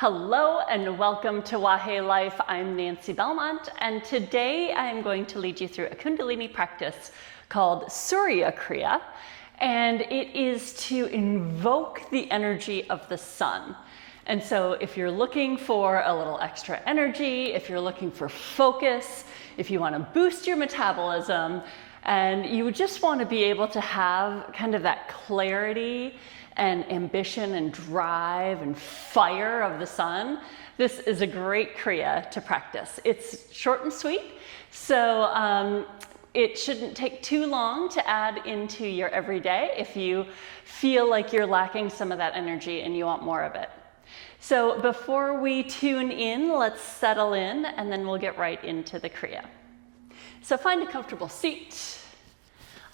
Hello and welcome to Wahe Life. I'm Nancy Belmont, and today I'm going to lead you through a kundalini practice called Surya Kriya, and it is to invoke the energy of the sun. And so if you're looking for a little extra energy, if you're looking for focus, if you want to boost your metabolism, and you just want to be able to have kind of that clarity and ambition and drive and fire of the sun, this is a great Kriya to practice. It's short and sweet, so it shouldn't take too long to add into your everyday if you feel like you're lacking some of that energy and you want more of it. So before we tune in, let's settle in and then we'll get right into the Kriya. So find a comfortable seat.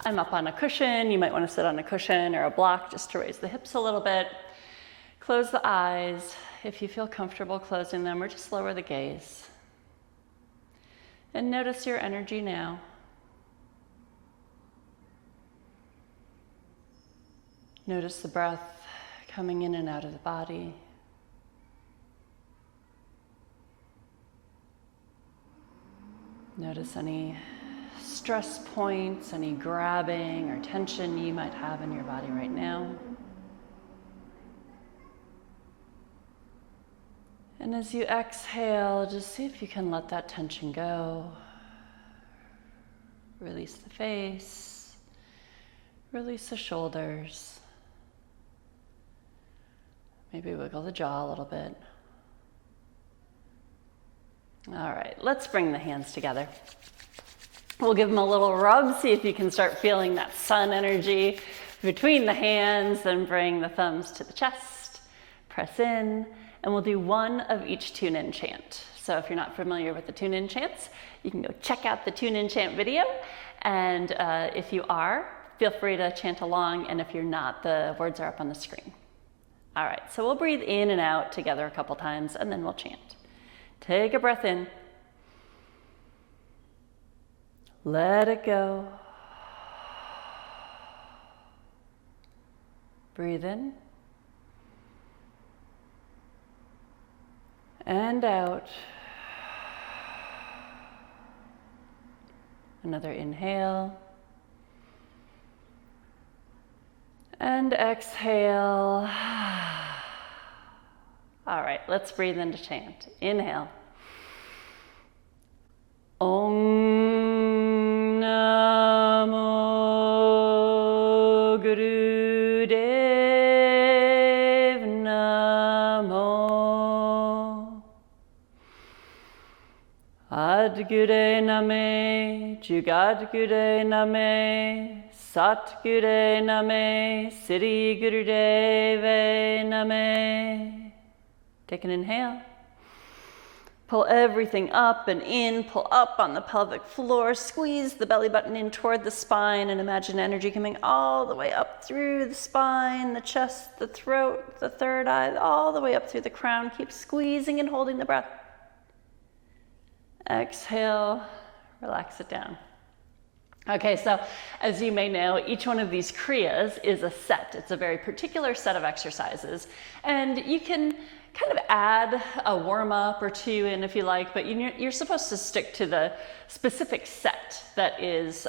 I'm up on a cushion. You might want to sit on a cushion or a block just to raise the hips a little bit. Close the eyes if you feel comfortable closing them, or just lower the gaze. And notice your energy now. Notice the breath coming in and out of the body. Notice any stress points, any grabbing or tension you might have in your body right now. And as you exhale, just see if you can let that tension go. Release the face, release the shoulders. Maybe wiggle the jaw a little bit. All right, let's bring the hands together. We'll give them a little rub, see if you can start feeling that sun energy between the hands, then bring the thumbs to the chest, press in, and we'll do one of each tune-in chant. So if you're not familiar with the tune-in chants, you can go check out the tune-in chant video, and if you are, feel free to chant along, and if you're not, the words are up on the screen. All right, so we'll breathe in and out together a couple times, and then we'll chant. Take a breath in. Let it go. Breathe in. And out. Another inhale. And exhale. All right, let's breathe into chant. Inhale. Om Namo Guru Dev Namo Adgure Name Jugat Gure Name Sat Gure Name Siddhi Guru Deve Name. Take an inhale. Pull everything up and in, pull up on the pelvic floor, squeeze the belly button in toward the spine, and imagine energy coming all the way up through the spine, the chest, the throat, the third eye, all the way up through the crown. Keep squeezing and holding the breath. Exhale, relax it down. Okay, so as you may know, each one of these Kriyas is a set. It's a very particular set of exercises, and you can kind of add a warm-up or two in if you like, but you're supposed to stick to the specific set that is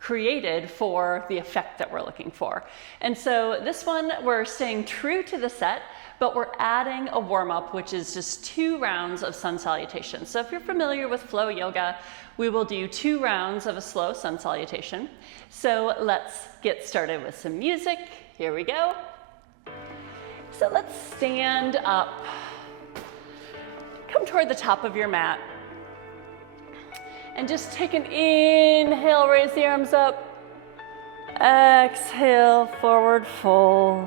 created for the effect that we're looking for. And so this one, we're staying true to the set, but we're adding a warm-up, which is just 2 rounds of sun salutation. So if you're familiar with flow yoga, we will do 2 rounds of a slow sun salutation. So let's get started with some music. Here we go. So let's stand up, come toward the top of your mat, and just take an inhale, raise the arms up, exhale, forward fold,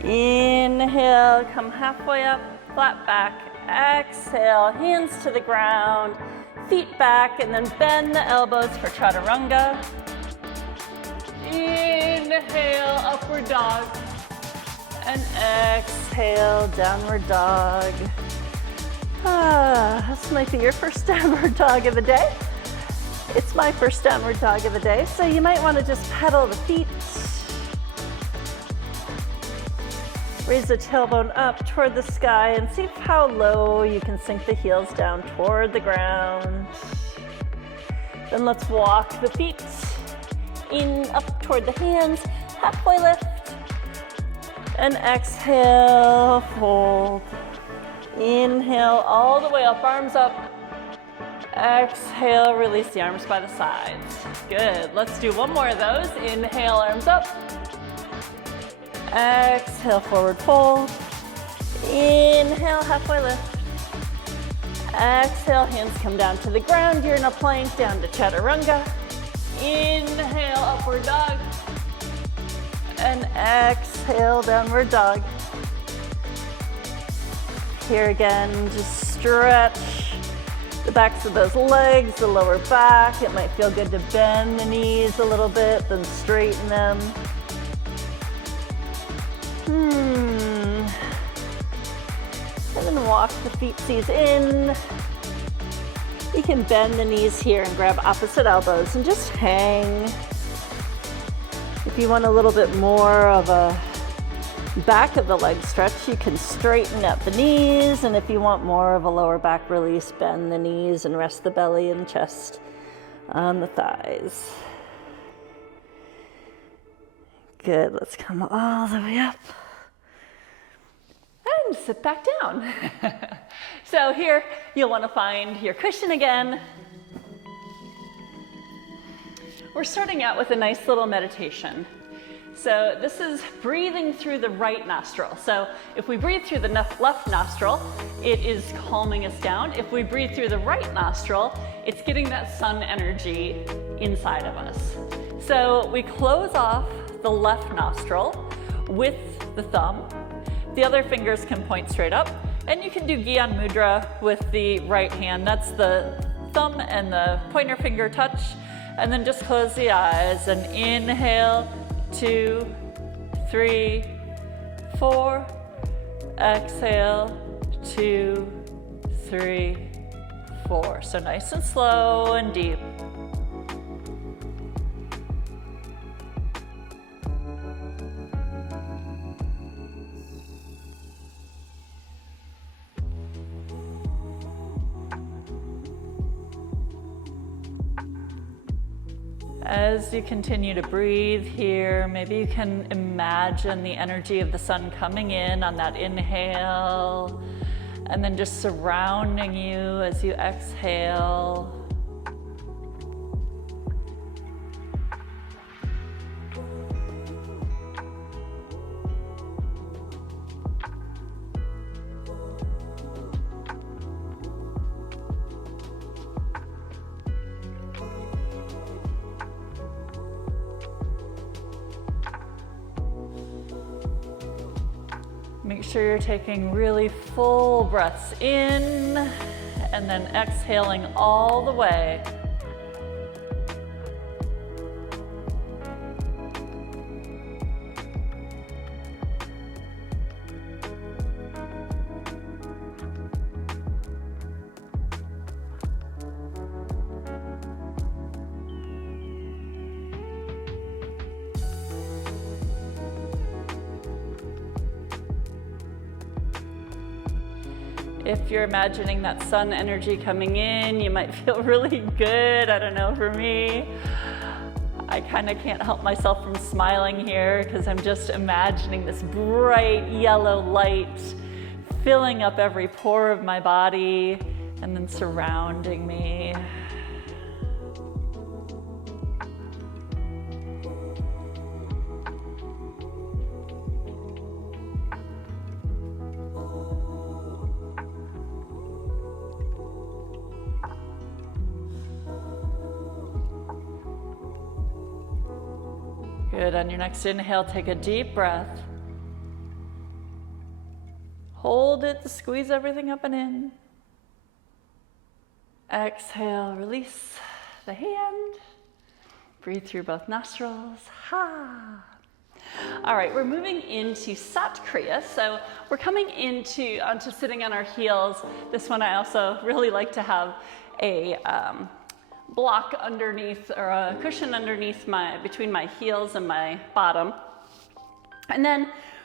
inhale, come halfway up, flat back, exhale, hands to the ground, feet back, and then bend the elbows for chaturanga, inhale, upward dog, and exhale, downward dog. This might be your first downward dog of the day. It's my first downward dog of the day, so you might want to just pedal the feet. Raise the tailbone up toward the sky and see how low you can sink the heels down toward the ground. Then let's walk the feet in up toward the hands, halfway lift. And exhale, fold. Inhale all the way up, arms up. Exhale, release the arms by the sides. Good, let's do one more of those. Inhale, arms up. Exhale, forward fold. Inhale, halfway lift. Exhale, hands come down to the ground. You're in a plank, down to chaturanga. Inhale, upward dog. And exhale, downward dog. Here again, just stretch the backs of those legs, the lower back. It might feel good to bend the knees a little bit, then straighten them. And then walk the feetsies in. You can bend the knees here and grab opposite elbows and just hang. If you want a little bit more of a back of the leg stretch, you can straighten up the knees. And if you want more of a lower back release, bend the knees and rest the belly and chest on the thighs. Good, let's come all the way up. And sit back down. So here, you'll want to find your cushion again. We're starting out with a nice little meditation. So this is breathing through the right nostril. So if we breathe through the left nostril, it is calming us down. If we breathe through the right nostril, it's getting that sun energy inside of us. So we close off the left nostril with the thumb. The other fingers can point straight up, and you can do Gyan Mudra with the right hand. That's the thumb and the pointer finger touch, and then just close the eyes and inhale, 2, 3, 4. Exhale, 2, 3, 4. So nice and slow and deep. As you continue to breathe here, maybe you can imagine the energy of the sun coming in on that inhale, and then just surrounding you as you exhale. Make sure you're taking really full breaths in and then exhaling all the way. If you're imagining that sun energy coming in, you might feel really good. I don't know, for me, I kind of can't help myself from smiling here because I'm just imagining this bright yellow light filling up every pore of my body and then surrounding me. Good. On your next inhale, take a deep breath. Hold it to squeeze everything up and in. Exhale, release the hand. Breathe through both nostrils. Ha. All right, we're moving into Sat Kriya. So we're coming onto sitting on our heels. This one I also really like to have a block underneath, or a cushion underneath between my heels and my bottom. And then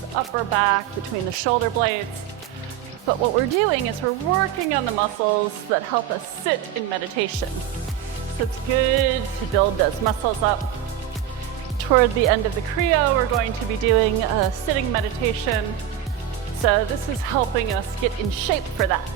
the upper back, between the shoulder blades. But what we're doing is we're working on the muscles that help us sit in meditation. So it's good to build those muscles up. Toward the end of the Kriya, we're going to be doing a sitting meditation. So this is helping us get in shape for that.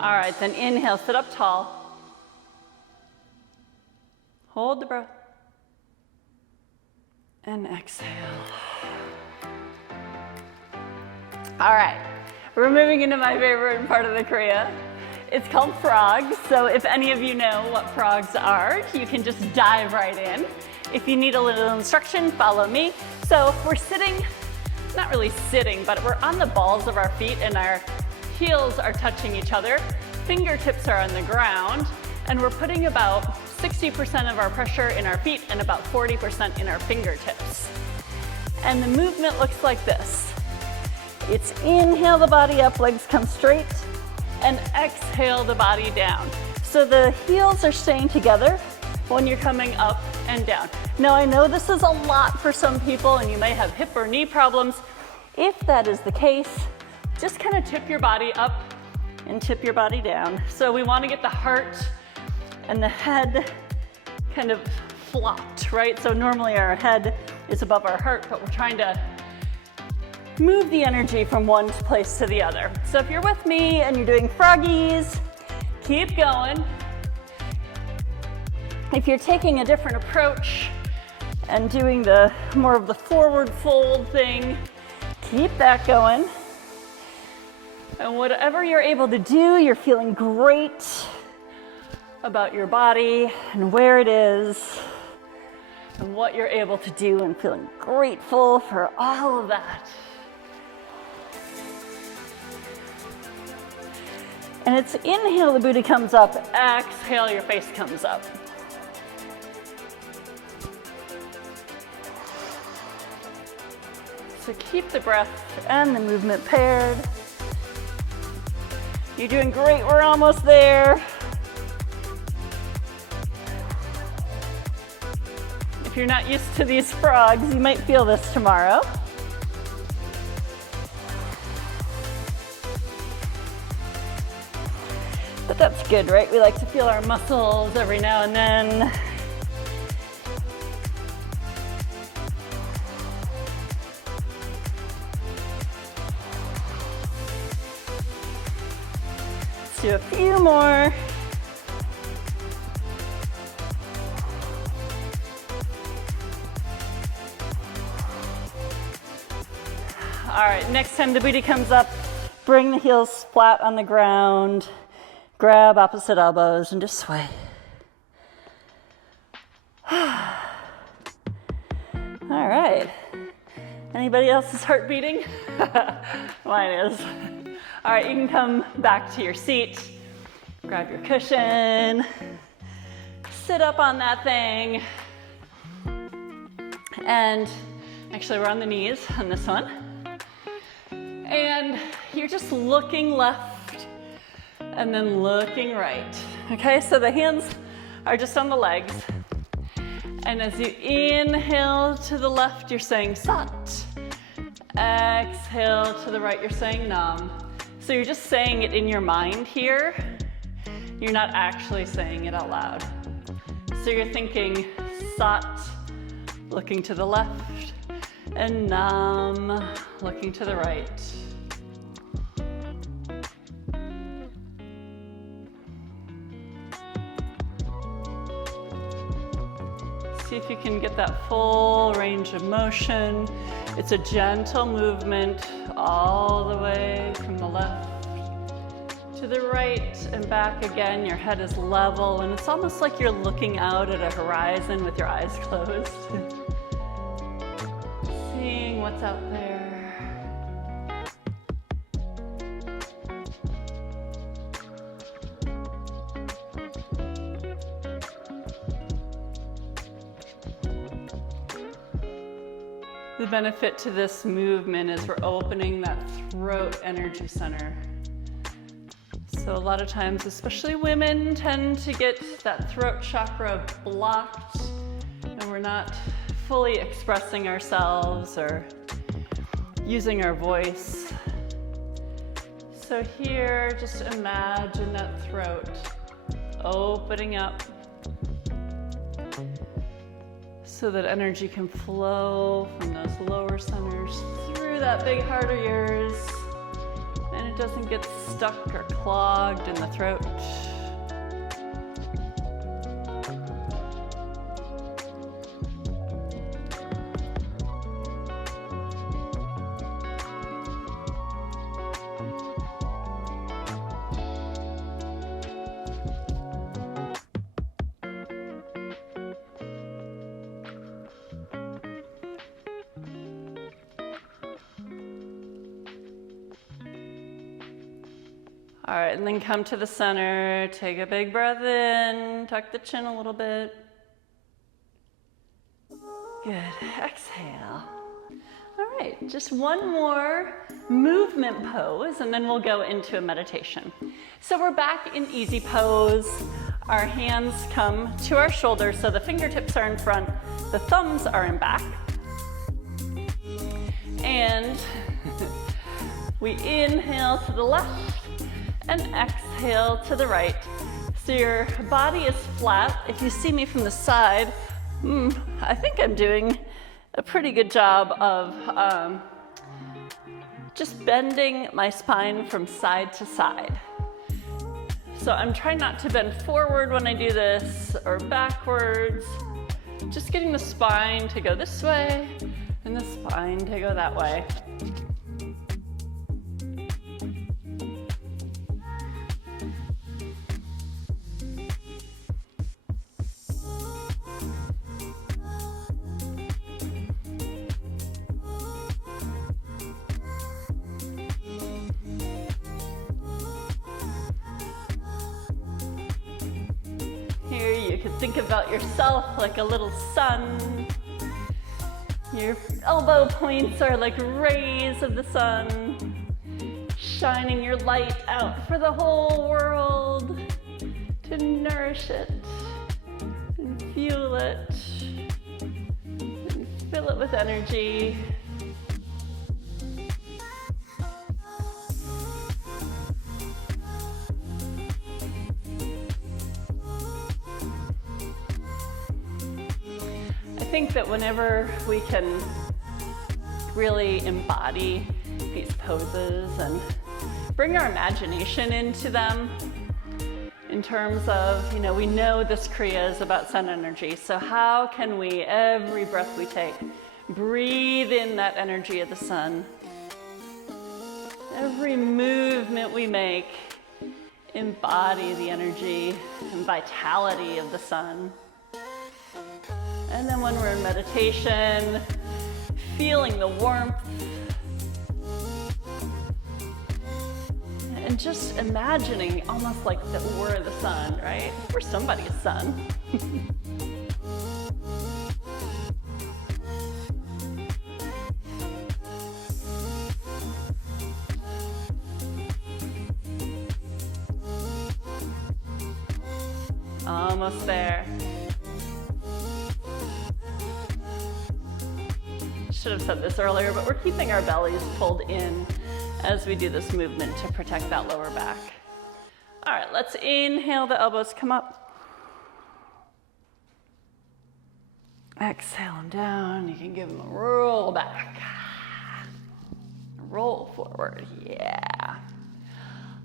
All right, then inhale, sit up tall. Hold the breath. And exhale. All right, we're moving into my favorite part of the Kriya. It's called frogs. So if any of you know what frogs are, you can just dive right in. If you need a little instruction, follow me. So we're sitting, not really sitting, but we're on the balls of our feet and our heels are touching each other, fingertips are on the ground, and we're putting about 60% of our pressure in our feet and about 40% in our fingertips. And the movement looks like this. It's inhale the body up, legs come straight, and exhale the body down. So the heels are staying together when you're coming up and down. Now I know this is a lot for some people and you may have hip or knee problems. If that is the case, just kind of tip your body up and tip your body down. So we want to get the heart and the head kind of flopped, right? So normally our head is above our heart, but we're trying to move the energy from one place to the other. So if you're with me and you're doing froggies, keep going. If you're taking a different approach and doing the more of the forward fold thing, keep that going. And whatever you're able to do, you're feeling great about your body and where it is and what you're able to do and feeling grateful for all of that. And it's inhale, the booty comes up, exhale, your face comes up. So keep the breath and the movement paired. You're doing great, we're almost there. If you're not used to these frogs, you might feel this tomorrow. But that's good, right? We like to feel our muscles every now and then. Let's do a few more. All right, next time the booty comes up, bring the heels flat on the ground, grab opposite elbows and just sway. All right. Anybody else's heart beating? Mine is. All right, you can come back to your seat, grab your cushion, sit up on that thing, and actually we're on the knees on this one. And you're just looking left and then looking right. Okay, so the hands are just on the legs. And as you inhale to the left, you're saying Sat. Exhale to the right, you're saying Nam. So you're just saying it in your mind here. You're not actually saying it out loud. So you're thinking Sat, looking to the left, and Nam, looking to the right. See if you can get that full range of motion. It's a gentle movement all the way from the left to the right and back again. Your head is level and it's almost like you're looking out at a horizon with your eyes closed. Seeing what's out there. The benefit to this movement is we're opening that throat energy center. So a lot of times, especially women, tend to get that throat chakra blocked and we're not fully expressing ourselves or using our voice. So here, just imagine that throat opening up so that energy can flow from those lower centers through that big heart of yours, and it doesn't get stuck or clogged in the throat. All right, and then come to the center, take a big breath in, tuck the chin a little bit. Good, exhale. All right, just one more movement pose and then we'll go into a meditation. So we're back in easy pose. Our hands come to our shoulders, so the fingertips are in front, the thumbs are in back. And we inhale to the left and exhale to the right. So your body is flat. If you see me from the side, I think I'm doing a pretty good job of just bending my spine from side to side. So I'm trying not to bend forward when I do this or backwards. Just getting the spine to go this way and the spine to go that way. You can think about yourself like a little sun. Your elbow points are like rays of the sun, shining your light out for the whole world to nourish it and fuel it and fill it with energy. I think that whenever we can really embody these poses and bring our imagination into them, in terms of, we know this Kriya is about sun energy, so how can we, every breath we take, breathe in that energy of the sun? Every movement we make, embody the energy and vitality of the sun. And then when we're in meditation, feeling the warmth and just imagining almost like that we're the sun, right? We're somebody's sun. Almost there. Should have said this earlier, but we're keeping our bellies pulled in as we do this movement to protect that lower back. All right, let's inhale, the elbows come up. Exhale them down. You can give them a roll back. Roll forward, yeah.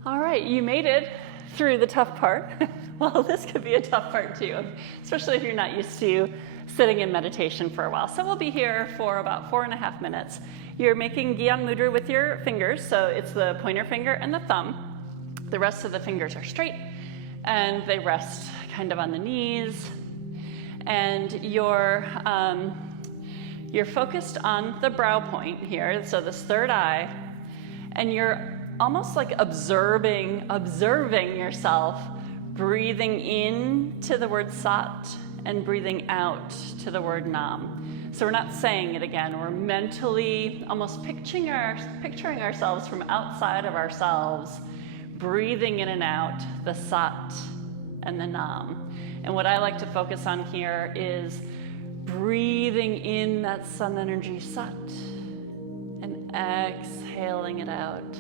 All right, you made it through the tough part. Well, this could be a tough part too, especially if you're not used to sitting in meditation for a while. So we'll be here for about 4.5 minutes. You're making Gyan Mudra with your fingers, so it's the pointer finger and the thumb. The rest of the fingers are straight and they rest kind of on the knees. And you're focused on the brow point here, so this third eye, and you're almost like observing yourself breathing in to the word Sat and breathing out to the word Nam. So we're not saying it again, we're mentally almost picturing ourselves from outside of ourselves, breathing in and out the sat and the nam. And what I like to focus on here is breathing in that sun energy sat and exhaling it out.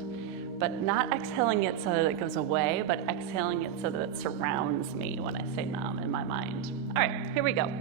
But not exhaling it so that it goes away, but exhaling it so that it surrounds me when I say nam in my mind. All right, here we go.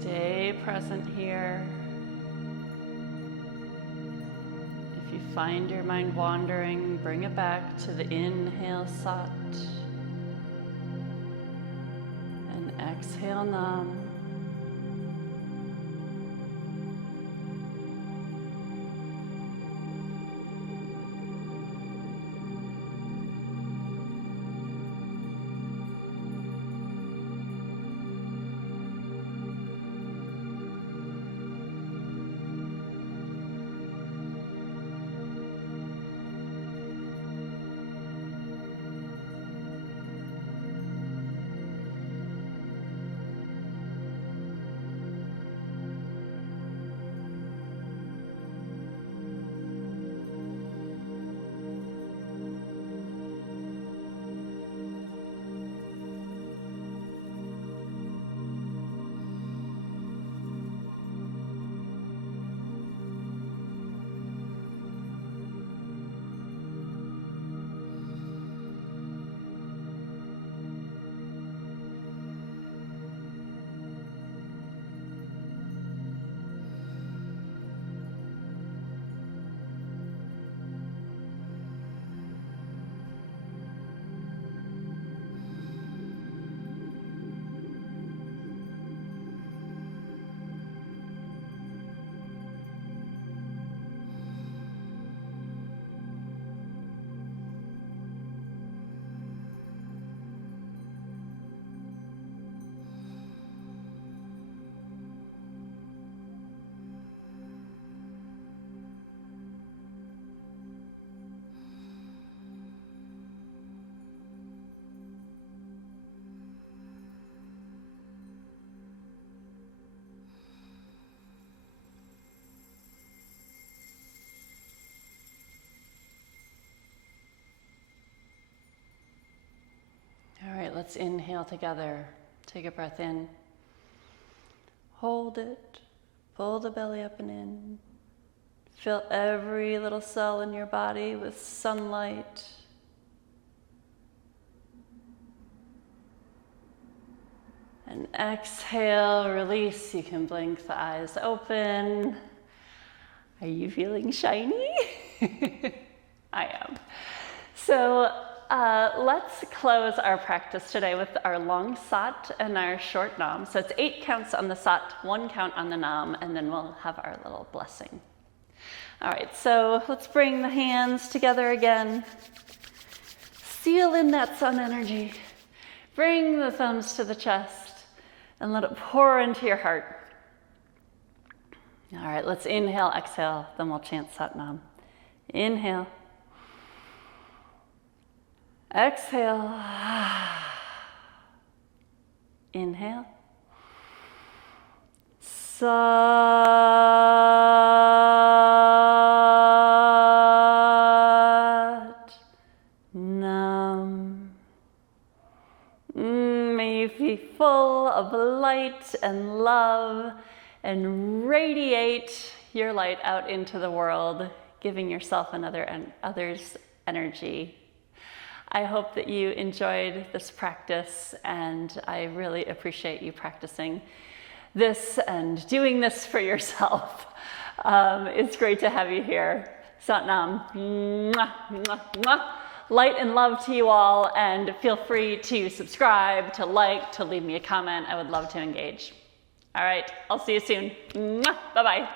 Stay present here. If you find your mind wandering, bring it back to the inhale sat and exhale nam. All right, let's inhale together. Take a breath in. Hold it. Pull the belly up and in. Fill every little cell in your body with sunlight. And exhale, release. You can blink the eyes open. Are you feeling shiny? I am. So let's close our practice today with our long sat and our short nam. So it's 8 counts on the sat, 1 count on the nam, and then we'll have our little blessing. All right, so let's bring the hands together again. Seal in that sun energy. Bring the thumbs to the chest and let it pour into your heart. All right, let's inhale, exhale, then we'll chant Sat Nam. Inhale. Exhale. Inhale. Sat. Nam. May you be full of light and love and radiate your light out into the world, giving yourself and others energy. I hope that you enjoyed this practice, and I really appreciate you practicing this and doing this for yourself. It's great to have you here. Sat Nam. Mwah, mwah, mwah. Light and love to you all, and feel free to subscribe, to like, to leave me a comment. I would love to engage. All right, I'll see you soon. Bye-bye.